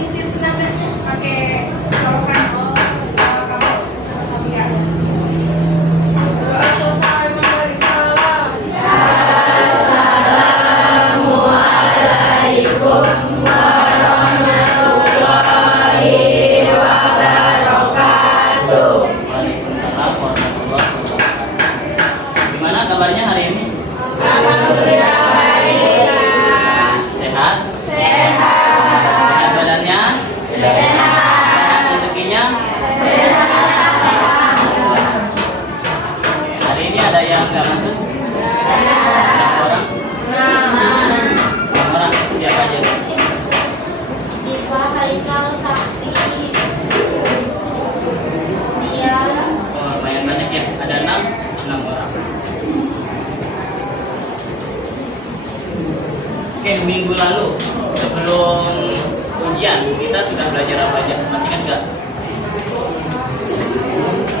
Isi tenaganya pakai colokan. Ya. Selesai memberi salam. Assalamualaikum warahmatullahi wabarakatuh. Waalaikumsalam warahmatullahi wabarakatuh. Gimana kabarnya hari ini? Alhamdulillah baik. Sehat? Sehat. Sehat badannya? Sehat rezekinya? Hari ini ada yang nggak masuk? Berapa orang? 6 orang. Siapa aja? Diva, Haikal, Sakti, Dia. Oh, lumayan banyak ya. Ada 6 orang. Oke, minggu lalu sebelum ujian kita sudah belajar apa aja? Masih ingat nggak?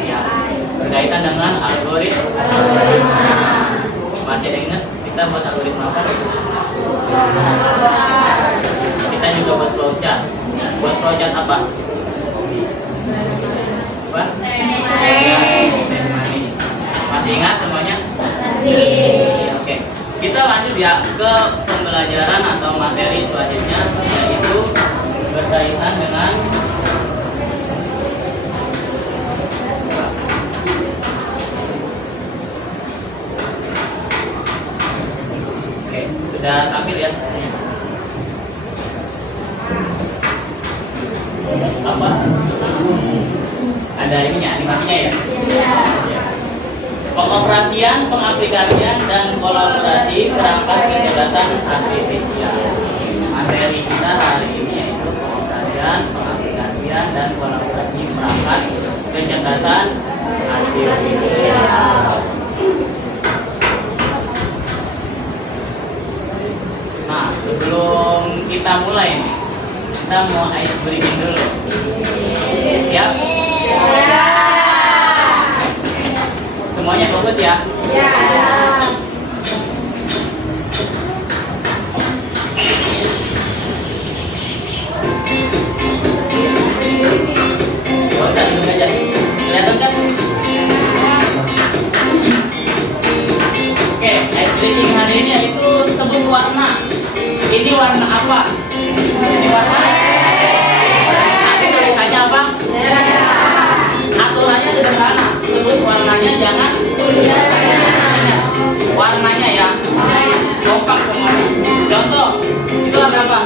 Ya, berkaitan dengan algoritma. Masih ada ingat kita buat algoritma apa? Kita juga buat flowchart. Buat flowchart apa? Apa? Teh manis. Masih ingat semuanya? Iya, oke. Kita lanjut ya ke pembelajaran atau materi selanjutnya, yaitu berkaitan dengan oke, sudah tampil ya? Apa? Ada ininya, animasinya ya? Iya. Pengoperasian, pengaplikasian, dan kolaborasi perangkat kecerdasan artifisial. Materi kita hari ini yaitu pengoperasian, pengaplikasian, dan kolaborasi perangkat kecerdasan artifisial. Nah, sebelum kita mulai, kita mau ice breaking dulu. Siap? Semuanya fokus ya? Ya. Gak usah duduk aja. Kelihatan kan? Oke, ice breaking hari ini yaitu sebut warna. Ini warna apa? Ini warna? Nanti tulisannya apa? Aturannya sederhana. Sebut warnanya, jangan tulisannya. Warnanya ya. Kompak semua. Contoh, itu warna apa?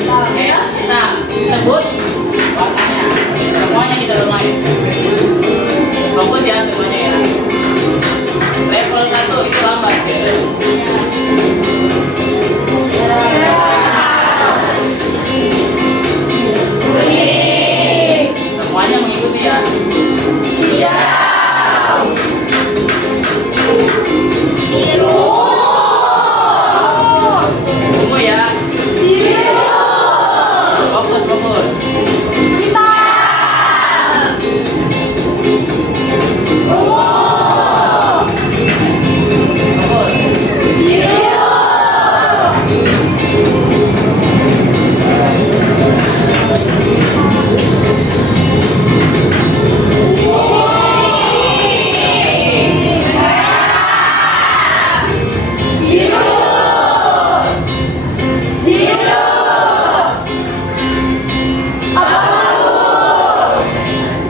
Oke, kita sebut warnanya. Semuanya kita lumayan. Fokus ya semuanya ya. Level 1 itu lambat. Semuanya mengikuti ya. Biru. Tunggu ya. Fokus, fokus. Fokus.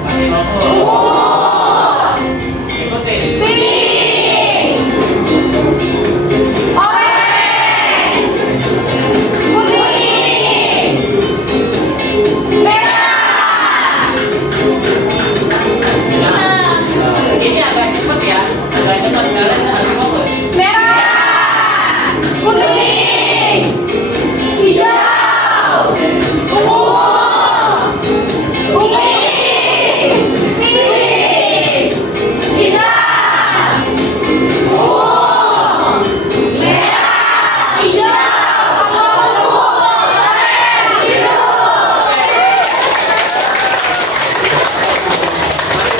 Masih fokus. Ikuti. Ini agak cepat ya, agak cepat kalian harus fokus. Masih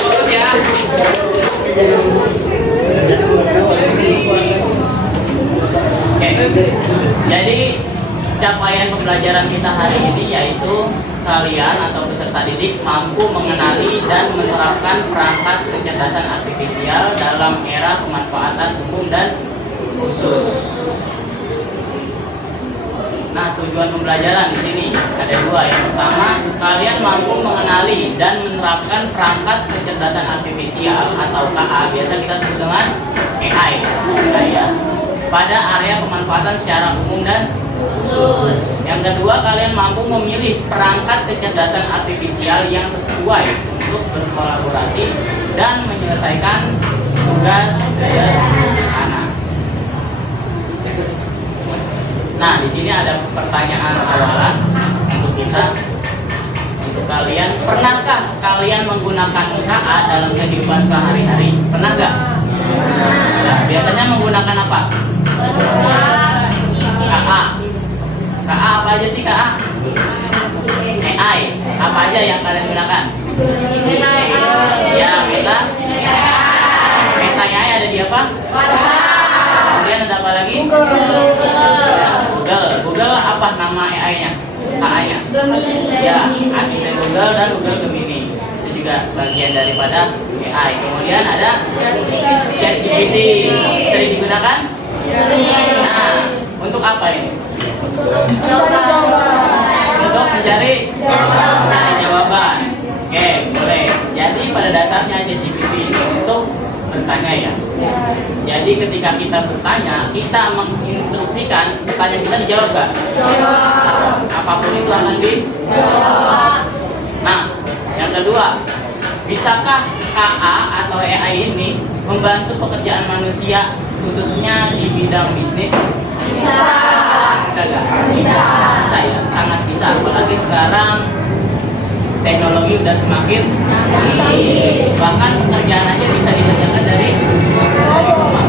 fokus ya. capaian pembelajaran kita hari ini yaitu kalian atau peserta didik mampu mengenali dan menerapkan perangkat kecerdasan artifisial dalam era pemanfaatan umum dan khusus. Nah, tujuan pembelajaran di sini ada dua. Yang pertama, kalian mampu mengenali dan menerapkan perangkat kecerdasan artifisial atau KA, biasa kita sebut dengan AI, ya, pada area pemanfaatan secara umum dan khusus. Yang kedua, kalian mampu memilih perangkat kecerdasan artifisial yang sesuai untuk berkolaborasi dan menyelesaikan tugas sederhana. Nah, di sini ada pertanyaan awalan untuk kita, untuk kalian. Pernahkah kalian menggunakan KA dalam kehidupan sehari-hari? Pernah nggak? Nah, biasanya menggunakan apa? KA. KA apa aja sih KA? AI. Apa aja yang kalian gunakan? Ya, meta. Meta AI ada di apa? Kemudian ada apa lagi? Google. Google apa nama AI-nya? KA-nya? Ya, asisten Google dan Google Gemini. Itu juga bagian daripada AI. Kemudian ada ChatGPT. Sering digunakan? Nah, untuk apa nih? Untuk mencari jawaban. Oke, boleh. Jadi pada dasarnya ChatGPT ini untuk bertanya ya. Jadi ketika kita bertanya, kita menginstruksikan pertanyaan kita dijawab gak? Apapun itu akan dijawab. Nah, yang kedua, bisakah KA atau AI ini membantu pekerjaan manusia khususnya di bidang bisnis? Bisa. Bisa gak? Bisa. Bisa ya, sangat bisa. Apalagi sekarang teknologi udah semakin canggih. Bahkan pekerjaan aja bisa dikerjakan dari rumah.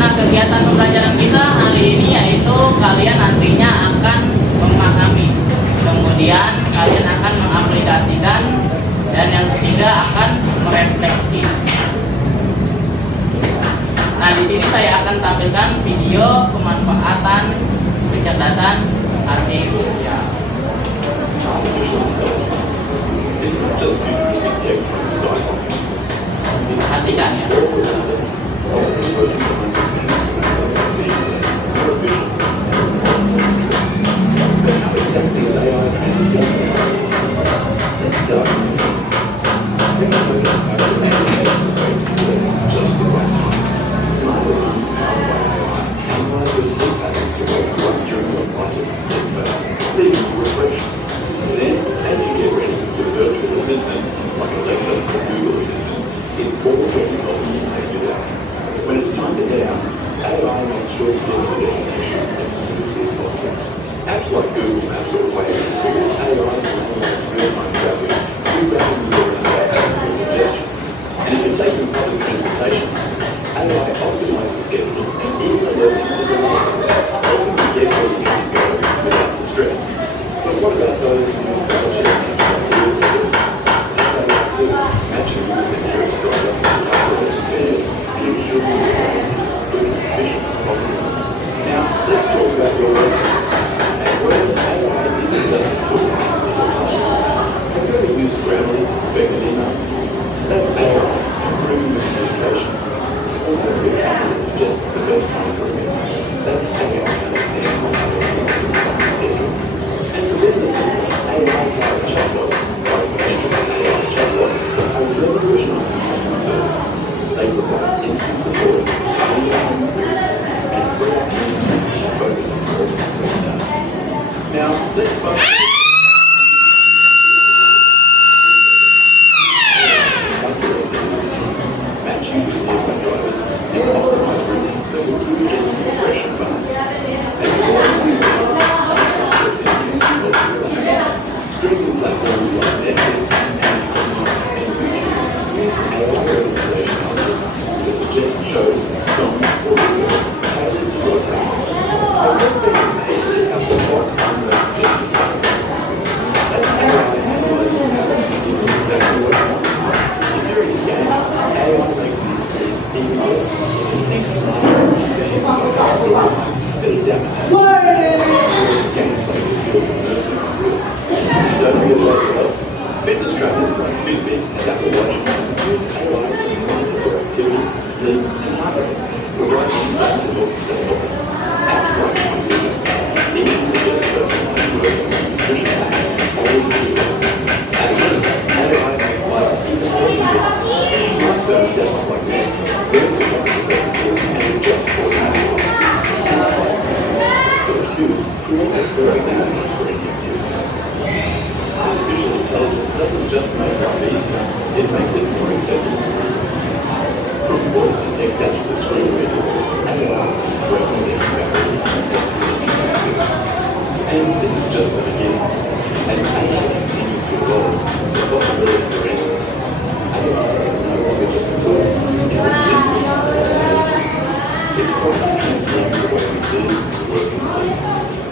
Nah, kegiatan pembelajaran kita hari ini yaitu kalian nantinya akan memahami, kemudian kalian akan mengaplikasikan, dan yang ketiga akan merefleksi. Nah, di sini saya akan tampilkan video pemanfaatan kecerdasan artifisial. Perhatikan ya.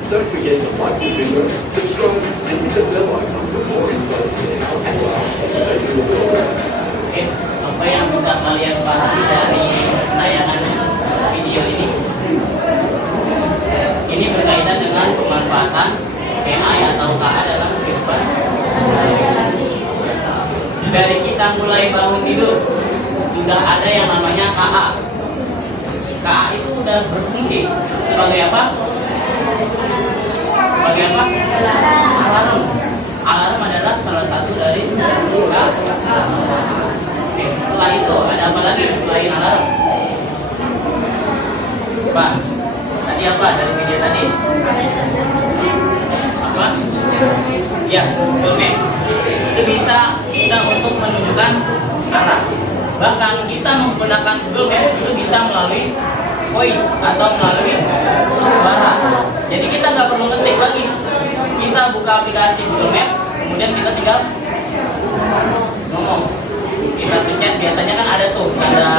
Don't forget to like this video, subscribe, and hit the bell icon for more insights in our taking the world. Oke, apa yang bisa kalian pahami dari tayangan video ini? Ini berkaitan dengan pemanfaatan KA atau KA dalam kehidupan. Dari kita mulai bangun tidur sudah ada yang namanya KA. KA itu sudah berfungsi sebagai apa? Sebagai apa? Alarm. Alarm adalah salah satu dari KA. Oke, setelah itu ada apa lagi selain alarm? Pak, tadi apa dari video tadi? Apa? Ya, Google Maps. Itu bisa kita untuk menunjukkan arah. Bahkan kita menggunakan Google Maps itu bisa melalui voice atau melalui suara. Jadi kita nggak perlu ngetik lagi. Kita buka aplikasi Google Maps, kemudian kita tinggal ngomong. Kita pencet, biasanya kan ada tuh tanda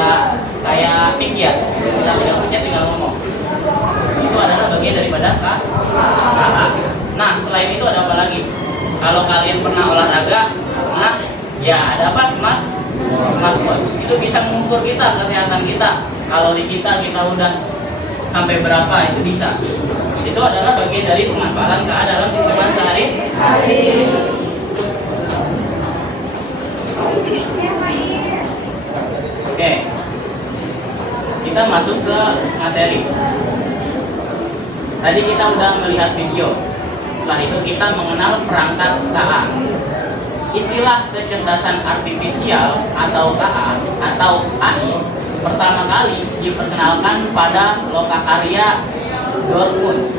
kayak pink ya. Kita tinggal pencet, tinggal ngomong. Itu adalah bagian daripada KA. Nah, selain itu ada apa lagi? Kalau kalian pernah olahraga, nah, ya ada apa? Smartwatch. Itu bisa mengukur kita kesehatan kita. Kalori kita udah sampai berapa, itu bisa. Itu adalah bagian dari pemanfaatan KA dalam kehidupan sehari-hari. Oke, kita masuk ke materi. Tadi kita udah melihat video. Setelah itu kita mengenal perangkat KA. Istilah kecerdasan artifisial atau KA atau AI pertama kali diperkenalkan pada Lokakarya Dortmund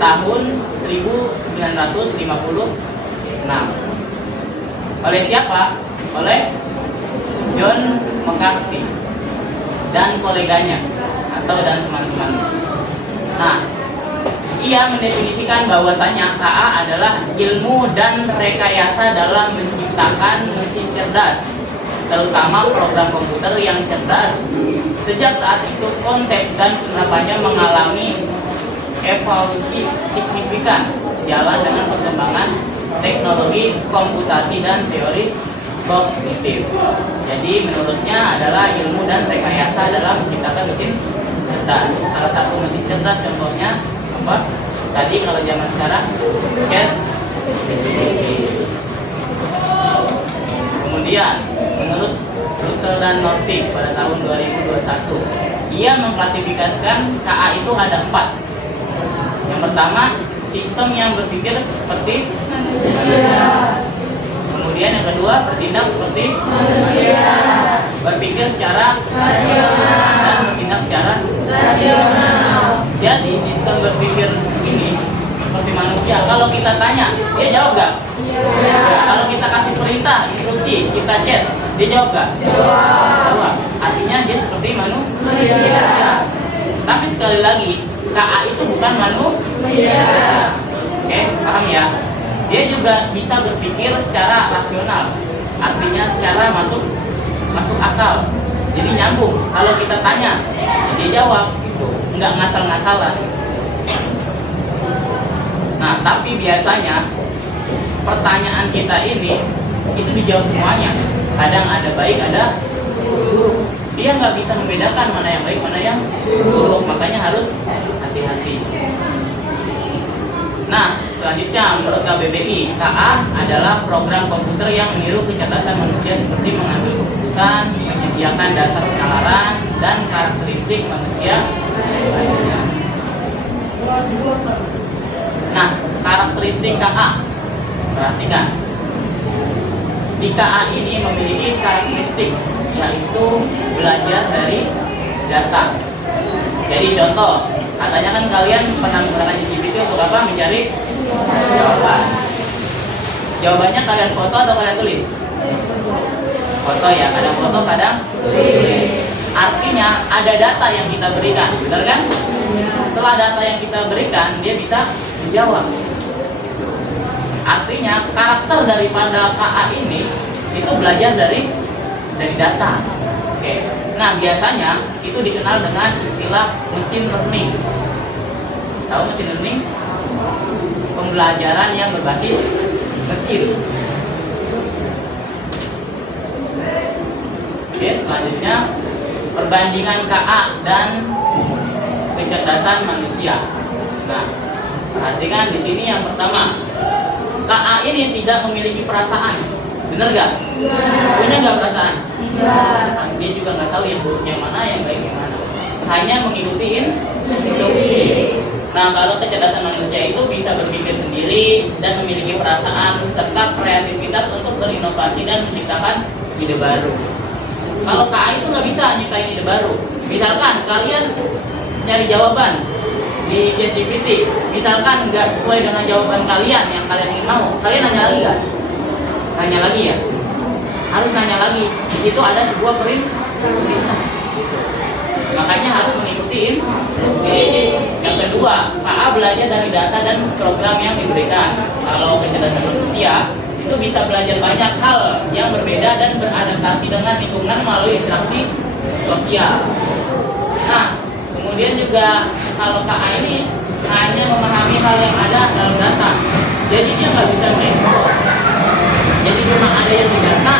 tahun 1956. Oleh siapa? Oleh John McCarthy dan koleganya atau dan teman-temannya. Nah, ia mendefinisikan bahwasanya KA adalah ilmu dan rekayasa dalam menciptakan mesin cerdas, terutama program komputer yang cerdas. Sejak saat itu konsep dan penerapannya mengalami evolusi signifikan sejalan dengan perkembangan teknologi komputasi dan teori kognitif. Jadi menurutnya adalah ilmu dan rekayasa dalam menciptakan mesin cerdas. Salah satu mesin cerdas contohnya apa? Tadi kalau zaman sekarang chat. Kemudian menurut Russell dan Norvig pada tahun 2021, ia mengklasifikasikan KA itu ada 4. Yang pertama, sistem yang berpikir seperti manusia. Kemudian yang kedua, bertindak seperti manusia, berpikir secara rasional dan bertindak secara rasional. Jadi sistem berpikir ini seperti manusia. Kalau kita tanya, dia jawab gak? Ya. Kalau kita kasih perintah, instruksi, kita chat, dia jawab gak? Jawab. Artinya dia seperti manusia. Tapi sekali lagi, KA itu bukan manusia. Oke, paham ya? Dia juga bisa berpikir secara rasional. Artinya secara masuk akal. Jadi nyambung. Kalau kita tanya, dia jawab. Nggak ngasal-ngasalan. Nah, tapi biasanya pertanyaan kita ini itu dijawab semuanya. Kadang ada baik, ada buruk. Dia nggak bisa membedakan mana yang baik, mana yang buruk. Makanya harus hati-hati. Nah, selanjutnya menurut KBBI, KA adalah program komputer yang meniru kecerdasan manusia seperti mengambil keputusan, menyediakan dasar penalaran, dan karakteristik manusia lainnya. Nah, karakteristik KA, perhatikan. di KA ini memiliki karakteristik, yaitu belajar dari data. Jadi contoh, katanya kan kalian pernah menggunakan ChatGPT untuk apa? Mencari jawaban. Jawabannya kalian foto atau kalian tulis? Foto ya, kadang foto, kadang tulis. Artinya ada data yang kita berikan, benar kan? Setelah data yang kita berikan, dia bisa menjawab. Artinya karakter daripada KA ini itu belajar dari data. Oke. Nah, biasanya itu dikenal dengan istilah machine learning. Tahu machine learning? Pembelajaran yang berbasis mesin. Oke, selanjutnya perbandingan KA dan kecerdasan manusia. Nah, perhatikan di sini yang pertama, KA ini tidak memiliki perasaan, benar nggak? Punya nggak perasaan? Tidak. Dia juga nggak tahu yang buruknya mana, yang baiknya mana. Hanya mengikuti instruksi. Nah, kalau kecerdasan manusia itu bisa berpikir sendiri dan memiliki perasaan serta kreativitas untuk berinovasi dan menciptakan ide baru. Kalau KA itu nggak bisa nyiptain ide baru. Misalkan kalian nyari jawaban di ChatGPT, misalkan nggak sesuai dengan jawaban kalian yang kalian ingin mau, kalian nanya lagi nggak? Nanya lagi ya? Harus nanya lagi. Di situ ada sebuah perintah. Makanya harus mengikuti instruksi. Yang kedua, KA belajar dari data dan program yang diberikan. Kalau kecerdasan manusia itu bisa belajar banyak hal yang berbeda dan beradaptasi dengan lingkungan melalui interaksi sosial. Nah, kemudian juga kalau KA ini hanya memahami hal yang ada dalam data, jadi dia nggak bisa mengeksplor. Jadi cuma ada yang di data,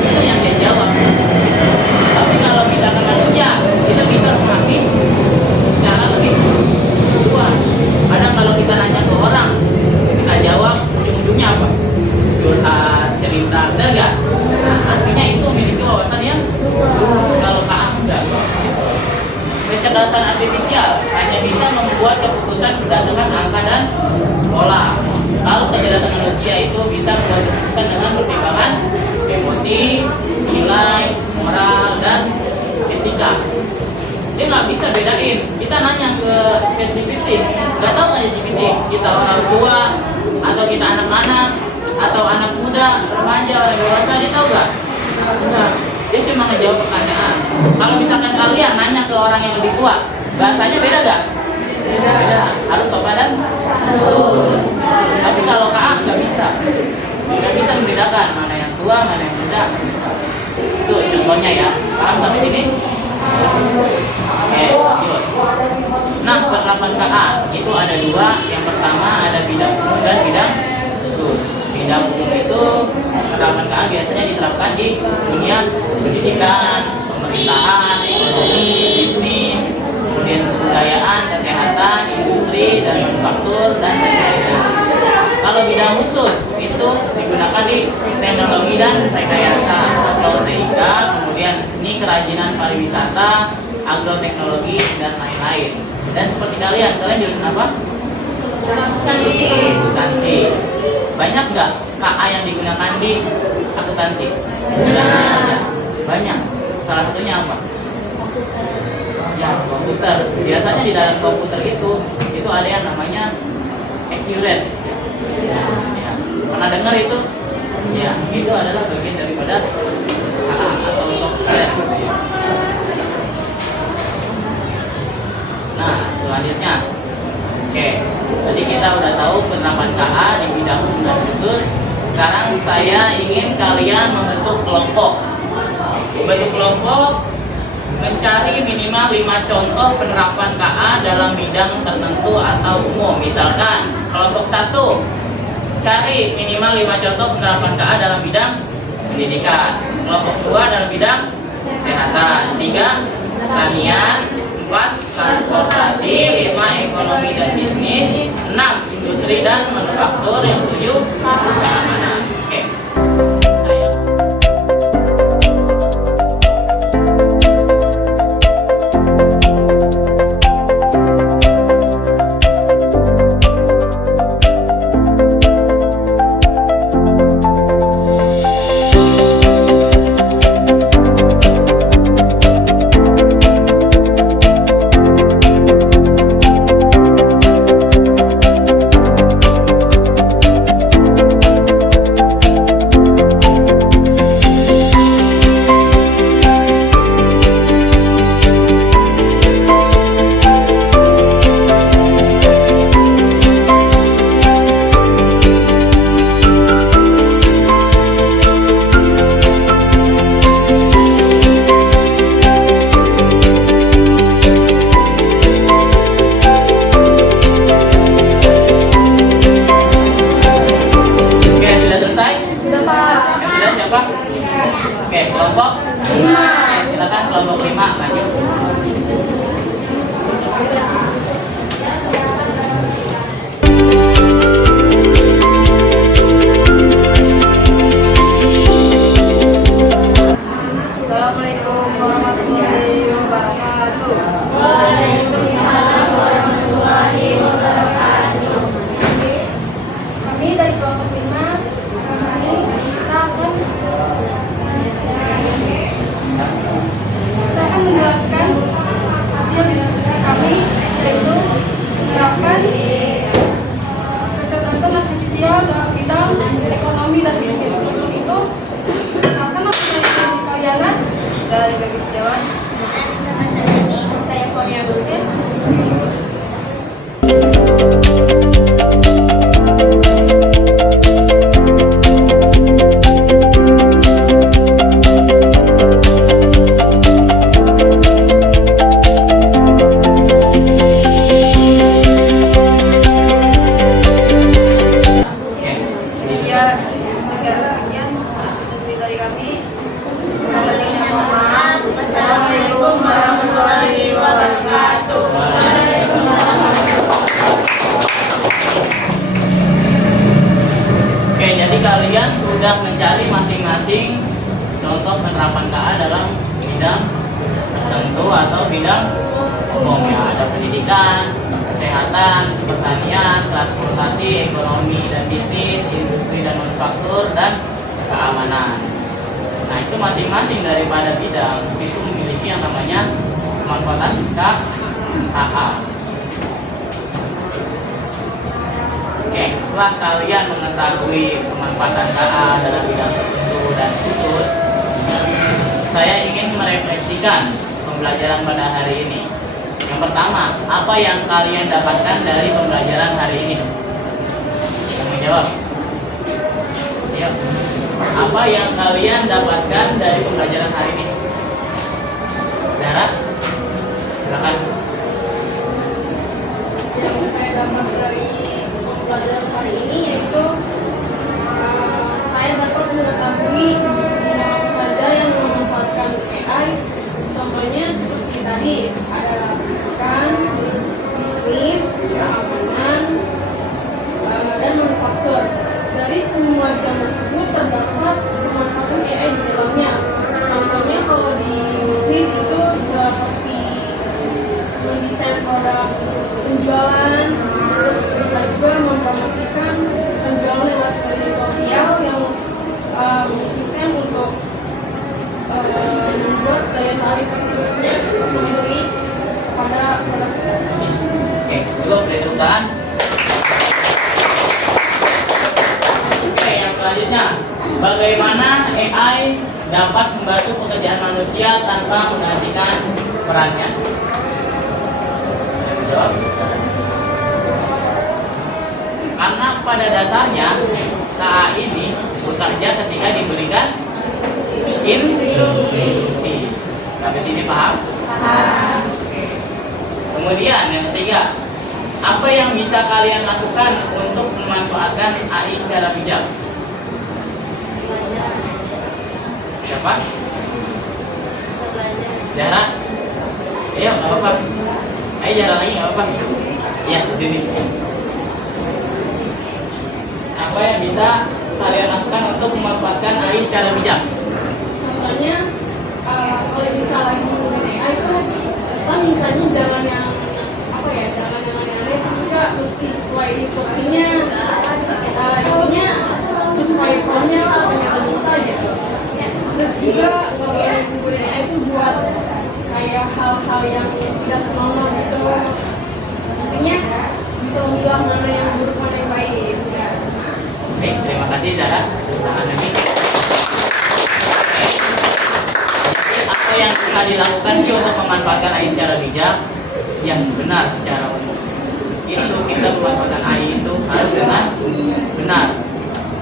itu yang dia jawab. Tapi kalau misalkan manusia, kita bisa memahami secara lebih luas. Kadang kalau kita nanya ke orang, kita jawab ujung-ujungnya apa? Curhat, cerita, benar nggak? Nah, artinya itu memiliki wawasan yang kalau KA enggak. Kecerdasan artifisial hanya bisa membuat keputusan berdasarkan angka dan pola. Kalau kecerdasan manusia itu bisa membuat keputusan dengan pertimbangan emosi, nilai, moral, dan etika. Dia nggak bisa bedain. Kita nanya ke ChatGPT, nggak tahu nggak ChatGPT kita orang tua atau kita anak-anak atau anak muda, remaja, orang dewasa, dia tahu nggak? Enggak. Dia cuma ngejawab pertanyaan. Kalau misalkan kalian nanya ke orang yang lebih tua, bahasanya beda nggak? Beda. Harus sopan dan santun. Tapi kalau KA nggak bisa membedakan mana yang tua, mana yang muda, nggak bisa. Itu contohnya ya. Paham sampai sini? Oke, yuk. Nah, penerapan KA itu ada dua. Yang pertama ada bidang umum dan bidang khusus. Bidang umum itu penerapan KA biasanya diterapkan di dunia pendidikan, pemerintahan, ekonomi, bisnis, kemudian kebudayaan, kesehatan, industri, dan manufaktur, dan lain-lain. Kalau bidang khusus itu digunakan di teknologi dan rekayasa atau TIK, kemudian seni, kerajinan, pariwisata, agroteknologi, dan lain-lain. Dan seperti kalian jurusan apa? Akuntansi. Banyak nggak KA yang digunakan di akuntansi? Banyak. Salah satunya apa? Ya, komputer. Biasanya di dalam komputer itu ada yang namanya accurate. Ya. Pernah dengar itu? Ya, itu adalah bagian daripada KA atau software. Ya. Nah, selanjutnya, oke, tadi kita udah tahu penerapan KA di bidang umum dan khusus. Sekarang saya ingin kalian membentuk kelompok. Membentuk kelompok mencari minimal 5 contoh penerapan KA dalam bidang tertentu atau umum. Misalkan kelompok 1, cari minimal 5 contoh penerapan KA dalam bidang pendidikan. Kelompok 2 dalam bidang kesehatan. 3, pertanian. 4, transportasi. 5, ekonomi dan bisnis. 6, industri dan manufaktur. Yang 7, keamanan. Oke. Silakan kelompok 5 lanjut. Assalamualaikum warahmatullahi wabarakatuh. Waalaikumsalam warahmatullahi wabarakatuh. Kami dari kelompok 5 rasanya kita akan menjelaskan hasil diskusi kami, yaitu menerapkan kecerdasan artifisial dalam bidang ekonomi dan bisnis. Sebelum itu, akan memperkenalkan kalian dari Bagus Jawa. Nama saya ini, saya Korea Agustin. Ya, sekian diskusi dari kami. Selanjutnya mohon maaf. Assalamualaikum warahmatullahi wabarakatuh. Oke, jadi kalian sudah mencari masing-masing contoh penerapan KA dalam bidang tertentu atau bidang umum ya. Ada pendidikan, kesehatan, pertanian, transportasi, ekonomi dan bisnis, industri dan manufaktur, dan keamanan. Nah, itu masing-masing daripada bidang itu memiliki yang namanya pemanfaatan KA. Oke, setelah kalian mengetahui pemanfaatan KA dalam bidang tertentu dan khusus, saya ingin merefleksikan pembelajaran pada hari ini. Yang pertama, apa yang kalian dapatkan dari pembelajaran hari ini? Yang menjawab. Ayo. Apa yang kalian dapatkan dari pembelajaran hari ini? Dara? Silakan. Yang saya dapat dari pembelajaran hari ini yaitu saya dapat mengetahui apa saja yang memanfaatkan AI. Contohnya seperti tadi ada pendidikan, bisnis, keamanan, dan manufaktur. Dari semua bidang tersebut terdapat pemanfaatan AI di dalamnya. Contohnya kalau di bisnis itu seperti mendesain produk penjualan, terus kita juga mempromosikan penjualan lewat media sosial yang memungkinkan untuk membuat daya tarik pembeli kepada produk kita. Oke, dulu beri tepuk tangan. Oke, yang selanjutnya, bagaimana AI dapat membantu pekerjaan manusia tanpa menggantikan perannya? Jawab. Karena pada dasarnya KA ini bekerja ketika diberikan instruksi. Sampai sini paham? Paham. Kemudian yang ketiga, apa yang bisa kalian lakukan untuk memanfaatkan AI secara bijak? Siapa? Jara? Ayo, nggak apa-apa. Ayo Jara lagi, nggak apa-apa. Iya, berdiri. Apa yang bisa kalian lakukan untuk memanfaatkan AI secara bijak? Contohnya kalau bisa lagi menggunakan AI itu kan mintanya jangan yang jangan yang aneh-aneh, terus juga mesti sesuai instruksinya, intinya sesuai promnya lah apa yang kita minta gitu. Terus juga nggak boleh menggunakan AI itu buat kayak hal-hal yang tidak senonoh gitu. Intinya bisa memilah mana yang buruk mana yang baik. Oke, terima kasih Jara. Tangan ini. Apa yang bisa dilakukan sih untuk memanfaatkan AI secara bijak? Yang benar secara umum itu kita memanfaatkan AI itu harus dengan benar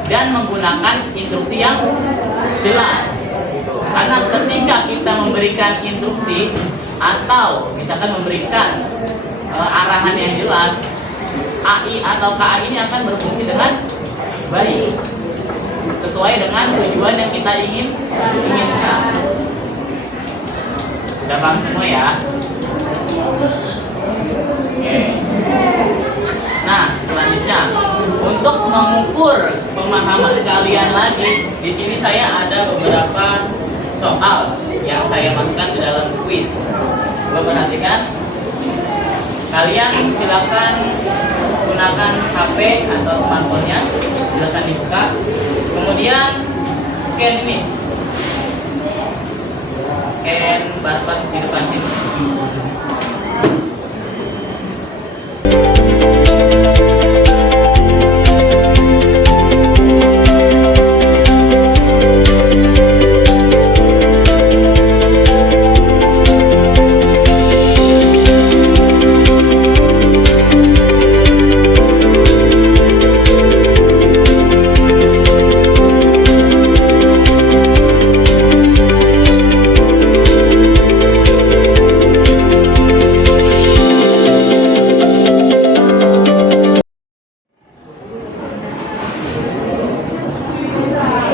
dan menggunakan instruksi yang jelas. Karena ketika kita memberikan instruksi atau misalkan memberikan arahan yang jelas, AI atau KA ini akan berfungsi dengan baik sesuai dengan tujuan yang kita inginkan. paham semua ya? Oke. Nah, selanjutnya untuk mengukur pemahaman kalian lagi, di sini saya ada beberapa soal yang saya masukkan ke dalam kuis. Coba perhatikan. Kalian silakan gunakan HP atau smartphone-nya, silakan dibuka. Kemudian scan ini. Scan barcode di depan sini.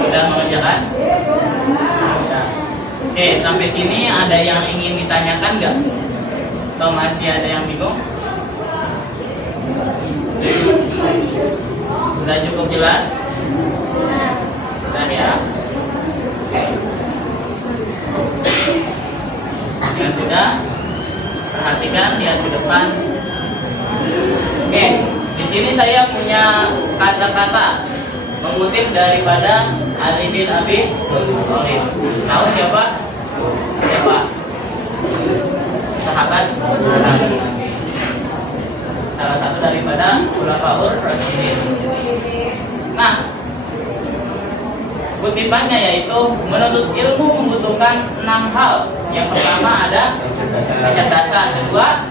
Sudah mengerjakan? Sudah. Oke, sampai sini ada yang ingin ditanyakan nggak? Atau masih ada yang bingung? Sudah cukup jelas? Sudah ya? Jika sudah, perhatikan, lihat ke depan. Oke, di sini saya punya kata-kata mengutip daripada Ali bin Abi Thalib. Tahu siapa? Siapa? Sahabat Nabi. Salah satu daripada Khulafaur Rasyidin. Nah, kutipannya yaitu menuntut ilmu membutuhkan 6 hal. Yang pertama ada kecerdasan, kedua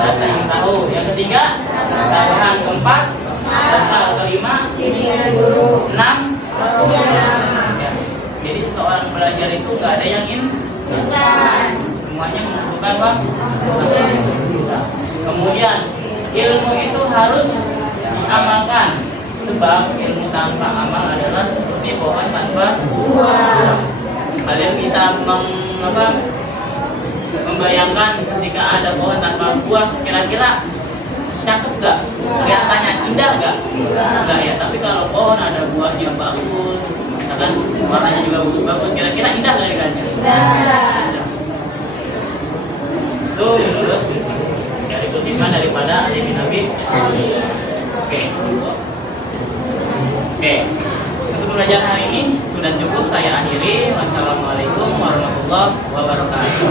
rasa ingin tahu, yang ketiga tambahan, keempat asal, kelima enam ya. Jadi seorang belajar itu nggak ada yang instan, semuanya membutuhkan waktu. Kemudian ilmu itu harus diamalkan, sebab ilmu tanpa amal adalah seperti pohon tanpa buah. Kalian bisa membayangkan ketika ada pohon tanpa buah, kira-kira cakep gak? Kelihatannya indah gak? Enggak ya, tapi kalau pohon ada buahnya bagus, misalkan warnanya juga bagus, kira-kira indah gak lihatnya? Indah. Itu menurut dari kutipan daripada Ali bin Abi Thalib. Oke. Untuk pembelajaran hari ini sudah cukup, saya akhiri. Wassalamualaikum warahmatullahi wabarakatuh.